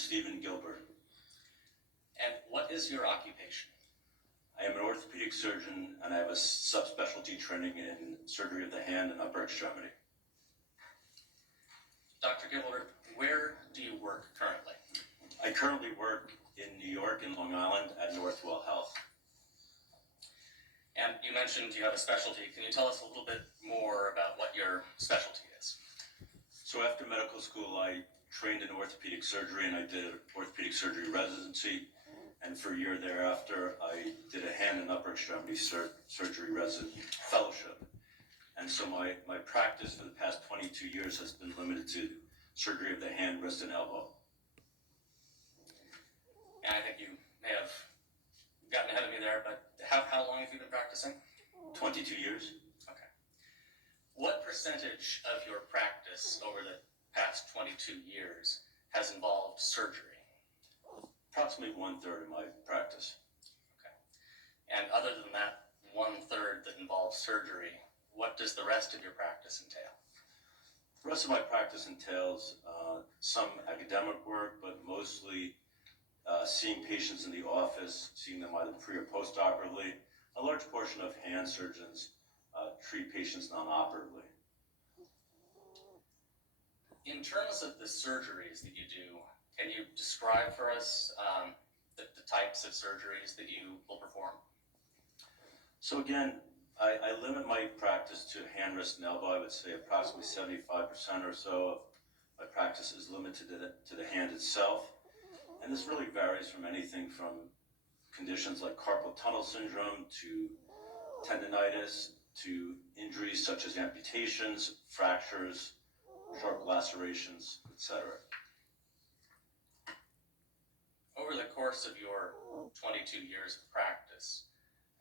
Stephen Gilbert. And what is your occupation? I am an orthopedic surgeon and I have a subspecialty training in surgery of the hand and upper extremity. Dr. Gilbert, where do you work currently? I currently work in New York and Long Island at Northwell Health. And you mentioned you have a specialty. Can you tell us a little bit more about what your specialty is? So after medical school, I trained in orthopedic surgery and I did an orthopedic surgery residency. And for a year thereafter, I did a hand and upper extremity surgery resident fellowship. And so my practice for the past 22 years has been limited to surgery of the hand, wrist, and elbow. And I think you may have gotten ahead of me there, but how long have you been practicing? 22 years. Okay. What percentage of your practice over the past 22 years has involved surgery? Approximately 1/3 of my practice. Okay. And other than that 1/3 that involves surgery, what does the rest of your practice entail? The rest of my practice entails some academic work, but mostly seeing patients in the office, seeing them either pre or post-operatively. A large portion of hand surgeons treat patients non-operatively. In terms of the surgeries that you do, can you describe for us the types of surgeries that you will perform? So again, I limit my practice to hand, wrist, and elbow. I would say approximately 75% or so of my practice is limited to the hand itself. And this really varies from anything from conditions like carpal tunnel syndrome to tendinitis to injuries such as amputations, fractures, sharp lacerations, etc. Over the course of your 22 years of practice,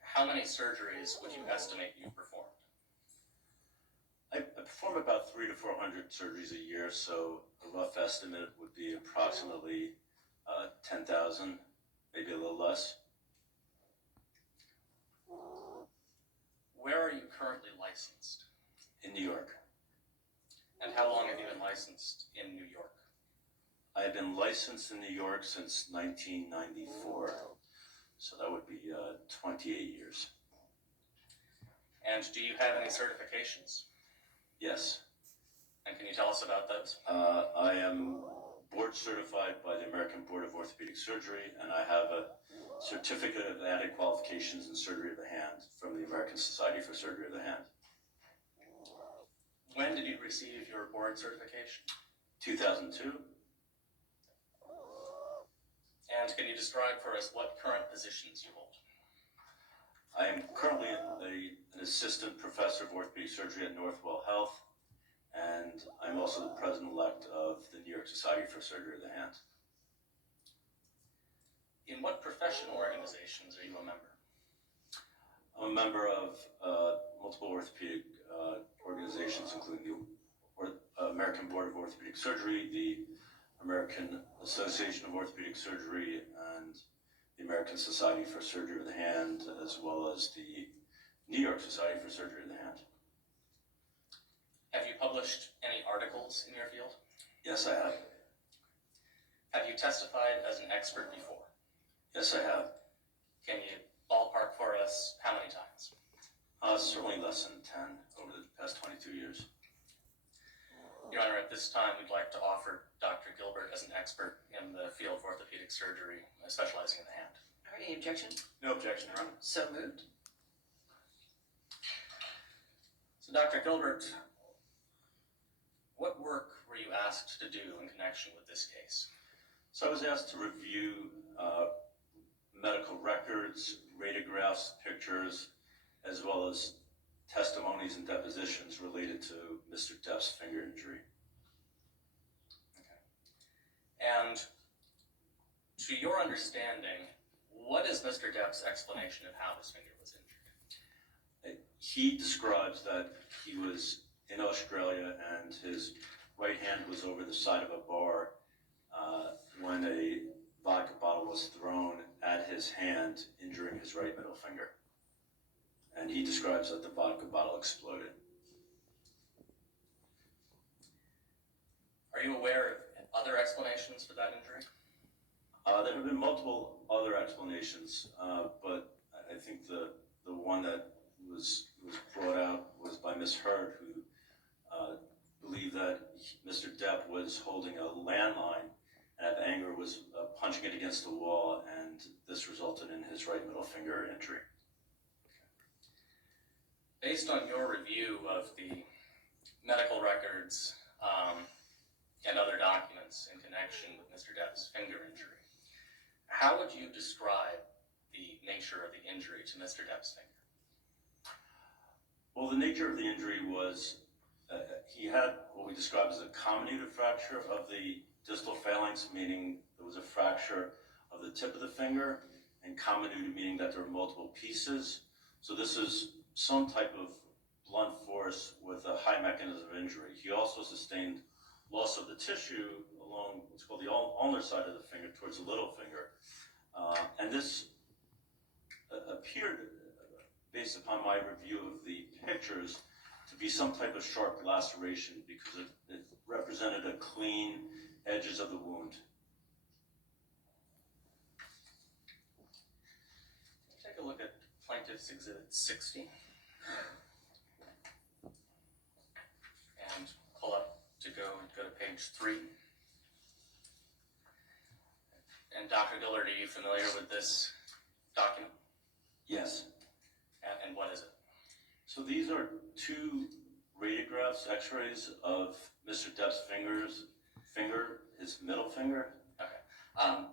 how many surgeries would you estimate you performed? I perform about 300 to 400 surgeries a year, so a rough estimate would be approximately 10,000, maybe a little less. Where are you currently licensed? In New York. And how long have you been licensed in New York? I have been licensed in New York since 1994, so that would be 28 years. And do you have any certifications? Yes. And can you tell us about those? I am board certified by the American Board of Orthopedic Surgery, and I have a certificate of added qualifications in surgery of the hand from the American Society for Surgery of the Hand. When did you receive your board certification? 2002. And can you describe for us what current positions you hold? I am currently an assistant professor of orthopedic surgery at Northwell Health, and I'm also the president-elect of the New York Society for Surgery of the Hand. In what professional organizations are you a member? I'm a member of multiple orthopedic organizations, including the American Board of Orthopedic Surgery, the American Association of Orthopedic Surgery, and the American Society for Surgery of the Hand, as well as the New York Society for Surgery of the Hand. Have you published any articles in your field? Yes, I have. Have you testified as an expert before? Yes, I have. Can you ballpark for us how many times? Certainly less than 10 over the past 22 years. Your Honor, at this time, we'd like to offer Dr. Gilbert as an expert in the field of orthopedic surgery, specializing in the hand. All right, any objection? No objection, Your Honor. So moved. So, Dr. Gilbert, what work were you asked to do in connection with this case? So I was asked to review medical records, radiographs, pictures, as well as testimonies and depositions related to Mr. Depp's finger injury. Okay. And to your understanding, what is Mr. Depp's explanation of how his finger was injured? He describes that he was in Australia and his right hand was over the side of a bar when a vodka bottle was thrown at his hand, injuring his right middle finger. And he describes that the vodka bottle exploded. Are you aware of other explanations for that injury? There have been multiple other explanations, but I think the one that was brought out was by Ms. Hurd, who believed that Mr. Depp was holding a landline and out of anger was punching it against the wall, and this resulted in his right middle finger injury. Based on your review of the medical records and other documents in connection with Mr. Depp's finger injury, how would you describe the nature of the injury to Mr. Depp's finger? Well, the nature of the injury was he had what we describe as a comminuted fracture of the distal phalanx, meaning there was a fracture of the tip of the finger, and comminuted meaning that there were multiple pieces. So this is some type of blunt force with a high mechanism of injury. He also sustained loss of the tissue along what's called the ulnar side of the finger towards the little finger. And this appeared, based upon my review of the pictures, to be some type of sharp laceration because it represented a clean edges of the wound. Take a look at Plaintiff's Exhibit 60 and pull up to go to page 3. And Dr. Gilbert, are you familiar with this document? Yes. And what is it? So these are two radiographs, x-rays of Mr. Depp's finger, his middle finger. Okay.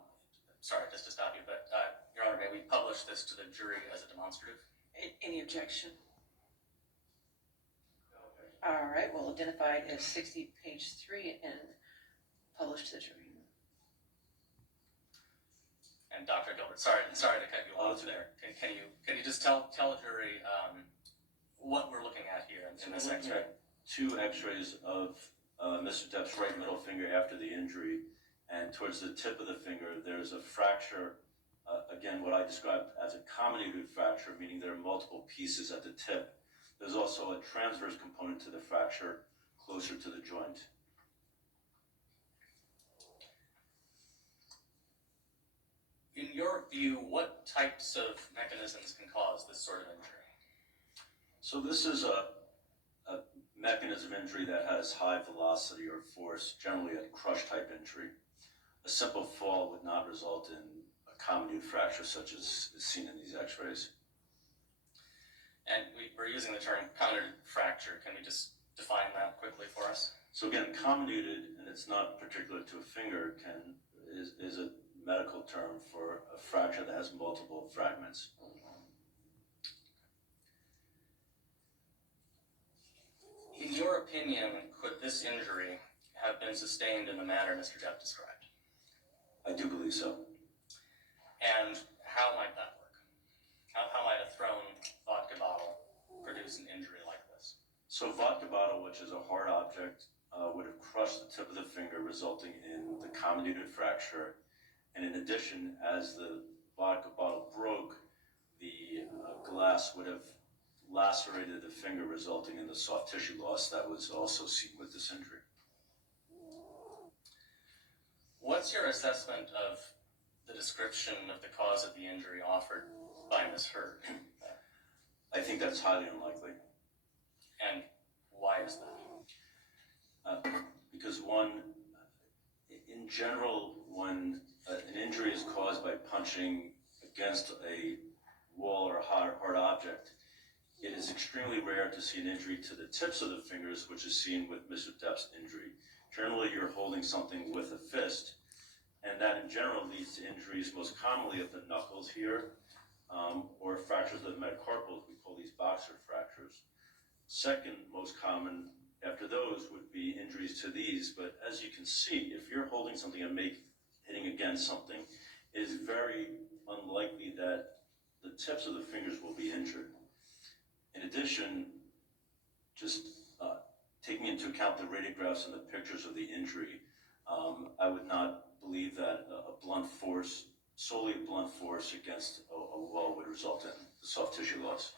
Sorry, just to stop you, but Your Honor, may we publish this to the jury as a demonstrative? Any objection? All right, we'll identify it as 60, page 3, and publish to the jury. And Dr. Gilbert, sorry to cut you off there. Can you just tell a jury what we're looking at here in this X-ray? Two X-rays of Mr. Depp's right middle finger after the injury, and towards the tip of the finger, there's a fracture. Again, what I described as a comminuted fracture, meaning there are multiple pieces at the tip. There's also a transverse component to the fracture closer to the joint. In your view, what types of mechanisms can cause this sort of injury? So this is a mechanism of injury that has high velocity or force, generally a crush type injury. A simple fall would not result in a comminuted fracture such as is seen in these X-rays. And we're using the term comminuted fracture. Can we just define that quickly for us? So again, comminuted, and it's not particular to a finger, is a medical term for a fracture that has multiple fragments. In your opinion, could this injury have been sustained in the manner Mr. Depp described? I do believe so. And how might that work? How might a thrown vodka bottle produce an injury like this? So vodka bottle, which is a hard object, would have crushed the tip of the finger, resulting in the comminuted fracture. And in addition, as the vodka bottle broke, the glass would have lacerated the finger, resulting in the soft tissue loss that was also seen with this injury. What's your assessment of the description of the cause of the injury offered by Ms. Hurd? I think that's highly unlikely. And why is that? Because one, in general, when an injury is caused by punching against a wall or a hard object, it is extremely rare to see an injury to the tips of the fingers, which is seen with Mr. Depp's injury. Generally, you're holding something with a fist, and that in general leads to injuries most commonly of the knuckles here, or fractures of the metacarpals. We call these boxer fractures. Second most common after those would be injuries to these, but as you can see, if you're holding something and hitting against something, it is very unlikely that the tips of the fingers will be injured. In addition, just taking into account the radiographs and the pictures of the injury, I would not believe that solely a blunt force against a wall would result in the soft tissue loss.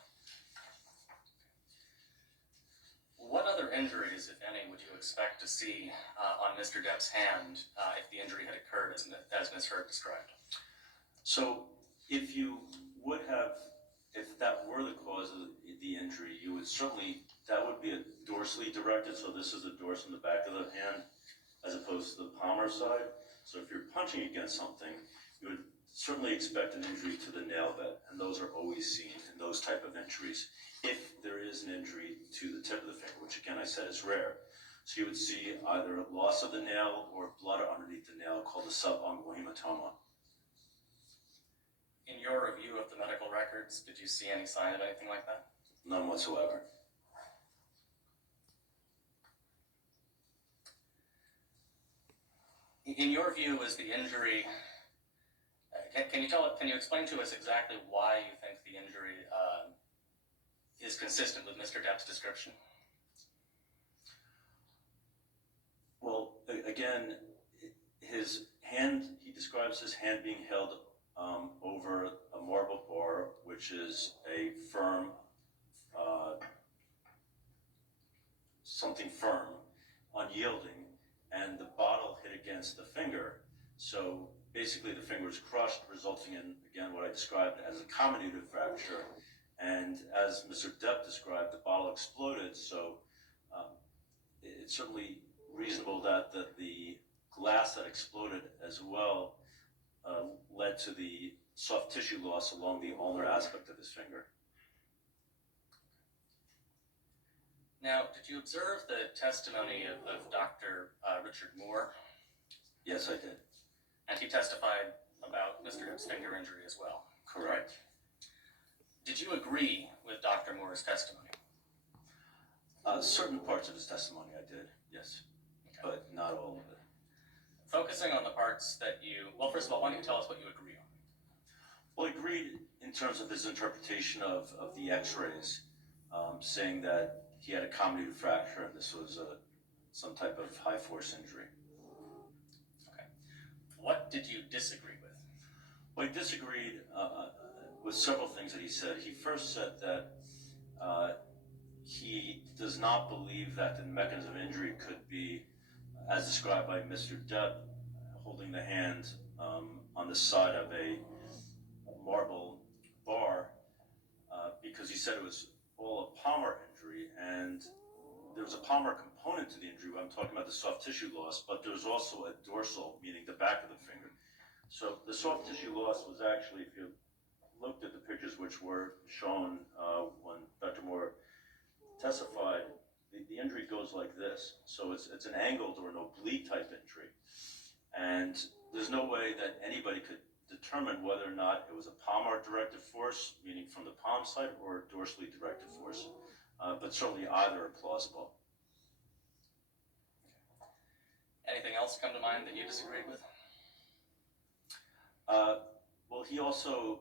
What other injuries, if any, would you expect to see on Mr. Depp's hand if the injury had occurred as Ms. Hurd described? So if you would have, if that were the cause of the injury, you would certainly, that would be a dorsally directed, so this is the dorsal in the back of the hand as opposed to the palmar side. So if you're punching against something, you would certainly expect an injury to the nail bed, and those are always seen in those type of injuries. If there is an injury to the tip of the finger, which again I said is rare, so you would see either loss of the nail or blood underneath the nail called a subungual hematoma. In your review of the medical records, did you see any sign of anything like that? None whatsoever. In your view, is the injury, can you explain to us exactly why you think the injury is consistent with Mr. Depp's description? Well, again, his hand, he describes his hand being held over a marble bar, which is a firm, something firm, unyielding, and the bottle hit against the finger. So basically the finger is crushed, resulting in, again, what I described as a comminutive fracture. And as Mr. Depp described, the bottle exploded, so it's certainly reasonable that the glass that exploded as well led to the soft tissue loss along the ulnar aspect of his finger. Now, did you observe the testimony of Dr. Richard Moore? Yes, I did. And he testified about Mr. Depp's finger injury as well? Correct. Did you agree with Dr. Moore's testimony? Certain parts of his testimony I did, yes, okay. But not all of it. Focusing on the parts that you, well, first of all, why don't you tell us what you agree on? Well, I agreed in terms of his interpretation of the x-rays, saying that he had a comminutive fracture and this was some type of high force injury. Okay. What did you disagree with? Well, I disagreed with several things that he said. He first said that he does not believe that the mechanism of injury could be, as described by Mr. Depp, holding the hand on the side of a marble bar, because he said it was all a palmar injury, and there was a palmar component to the injury. I'm talking about the soft tissue loss, but there was also a dorsal, meaning the back of the finger. So the soft tissue loss was actually, if you looked at the pictures which were shown when Dr. Moore testified, the injury goes like this. So it's an angled or an oblique type injury. And there's no way that anybody could determine whether or not it was a palmar directed force, meaning from the palm side, or a dorsally directed force. But certainly either are plausible. Anything else come to mind that you disagreed with? Well, he also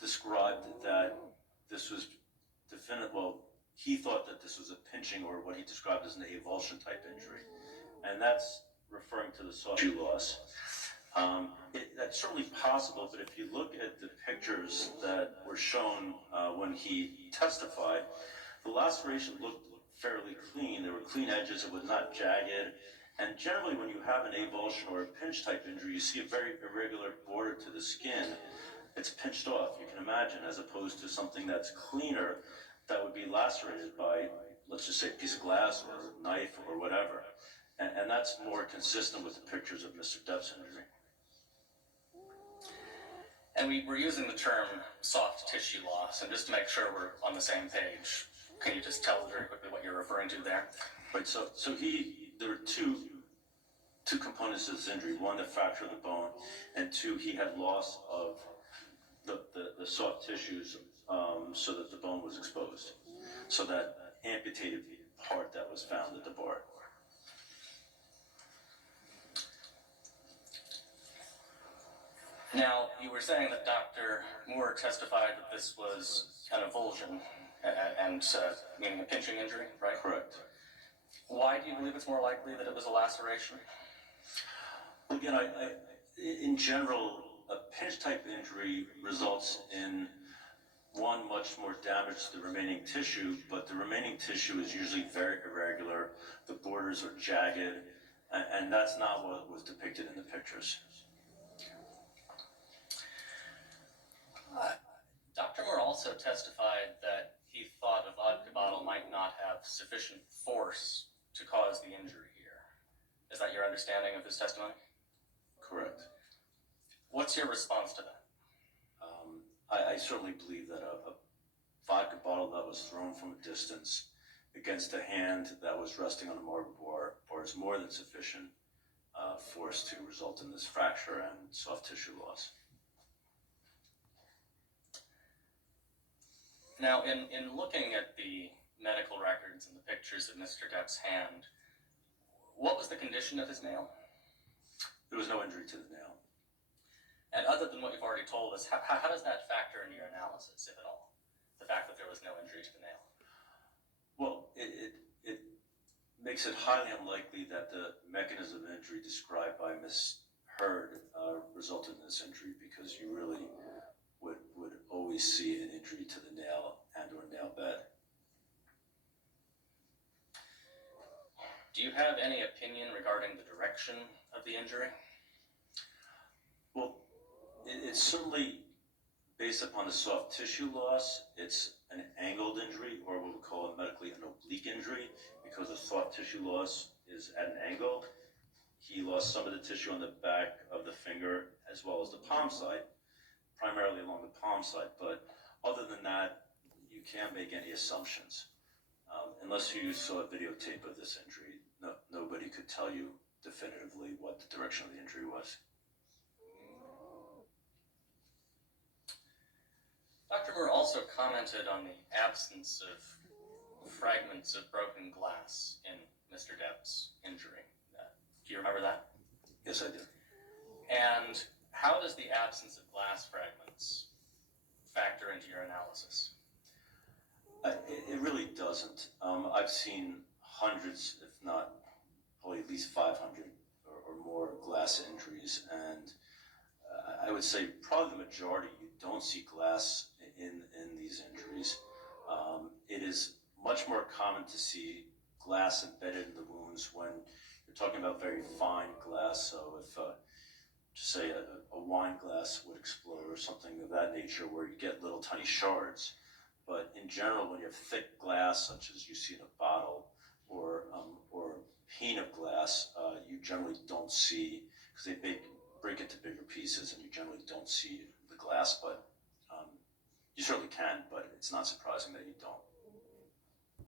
described that this was definite. Well, he thought that this was a pinching, or what he described as an avulsion type injury, and that's referring to the soft tissue loss. That's certainly possible, but if you look at the pictures that were shown when he testified, the laceration looked fairly clean. There were clean edges, it was not jagged. And generally when you have an avulsion or a pinch type injury, you see a very irregular border to the skin. It's pinched off, you can imagine, as opposed to something that's cleaner that would be lacerated by, let's just say, a piece of glass or a knife or whatever. And that's more consistent with the pictures of Mr. Depp's injury. And we're using the term soft tissue loss, and just to make sure we're on the same page, can you just tell us very quickly what you're referring to there? Right, so there were two components to this injury. One, the fracture of the bone, and two, he had loss of the soft tissues so that the bone was exposed. So that amputated part that was found at the bar. Now, you were saying that Dr. Moore testified that this was an avulsion, and meaning a pinching injury, right? Correct. Why do you believe it's more likely that it was a laceration? Again, in general, a pinch type injury results in one, much more damage to the remaining tissue, but the remaining tissue is usually very irregular. The borders are jagged, and that's not what was depicted in the pictures. Dr. Moore also testified that he thought a vodka bottle might not have sufficient force to cause the injury here. Is that your understanding of his testimony? Correct. What's your response to that? I certainly believe that a vodka bottle that was thrown from a distance against a hand that was resting on a marble bar is more than sufficient force to result in this fracture and soft tissue loss. Now, in looking at the medical records and the pictures of Mr. Depp's hand, what was the condition of his nail? There was no injury to the nail. And other than what you've already told us, how does that factor into your analysis, if at all? The fact that there was no injury to the nail? Well, it makes it highly unlikely that the mechanism of injury described by Ms. Heard resulted in this injury, because you really would always see an injury to the nail and or nail bed. Do you have any opinion regarding the direction of the injury? Well, it's certainly based upon the soft tissue loss. It's an angled injury, or what we call medically an oblique injury, because the soft tissue loss is at an angle. He lost some of the tissue on the back of the finger as well as the palm side, primarily along the palm side. But other than that, you can't make any assumptions. Unless you saw a videotape of this injury, nobody could tell you definitively what the direction of the injury was. Dr. Moore also commented on the absence of fragments of broken glass in Mr. Depp's injury. Do you remember that? Yes, I do. And how does the absence of glass fragments factor into your analysis? It really doesn't. I've seen hundreds, if not probably at least 500 or more glass injuries, and I would say probably the majority you don't see glass in these injuries. It is much more common to see glass embedded in the wounds when you're talking about very fine glass. So if, just say a wine glass would explode or something of that nature, where you get little tiny shards. But in general, when you have thick glass, such as you see in a bottle, or a pane of glass, you generally don't see, because they break into bigger pieces, and you generally don't see the glass. But you certainly can, but it's not surprising that you don't.